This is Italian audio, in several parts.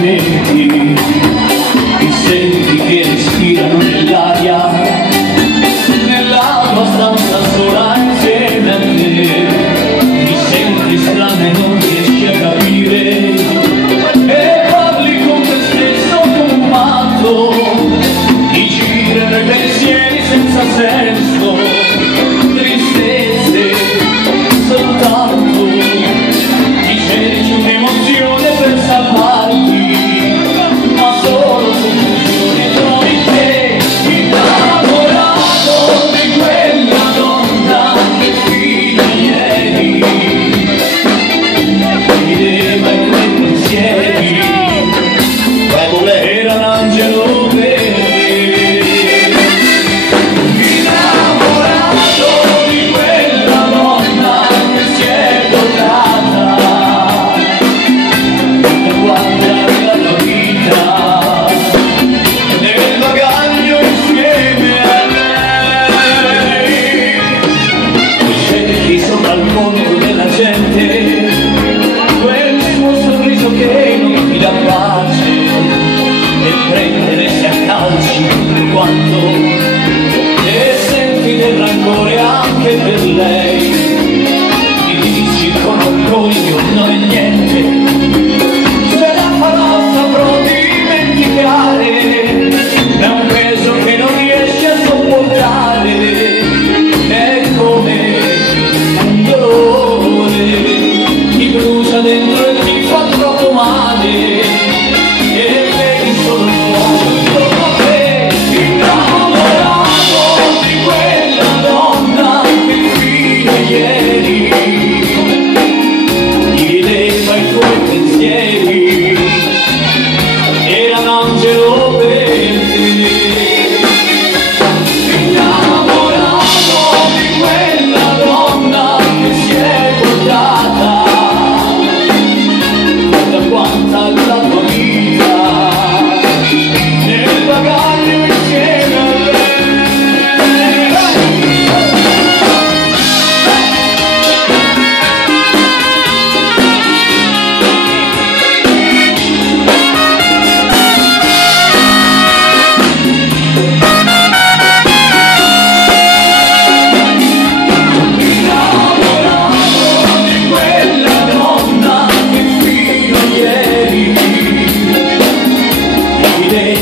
sentimenti, i senti che respirano nell'aria, nella tua stanza sola insieme a te. Mi senti strana e non riesci a capire, e parli con te stesso come un matto, ti girano i pensieri senza senso, tristezze soltanto, ti cerchi un'emozione per salvarti, ma solo confusione trovi te, innamorato di quella donna che fino a ieri rideva i tuoi pensieri, era un angelo per te. Innamorato di quella donna che si è portata per guardare la tua vita nel bagaglio insieme a lei. Cerchi sopra il mondo della gente quel suo sorriso che non ti dà pace, e prendersi a calci per quanto, e senti del rancore anche per lei, ti dici con orgoglio non è niente, se la farò saprò dimenticare, è un peso che non riesci a sopportare, è come un dolore, ti brucia dentro e ti fa troppo male.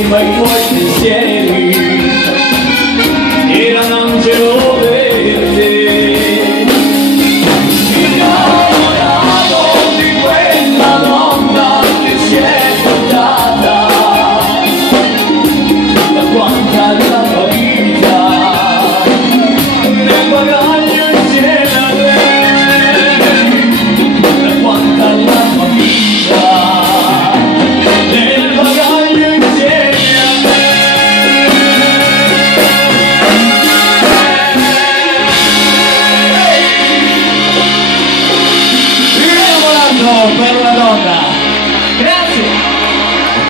Ma i tuoi pensieri era un angelo per te. Innamorato di quella donna che si è portata da quanta la tua vita nel bagaglio insieme a lei, da quanta la tua vita nel bagaglio insieme. Per una donna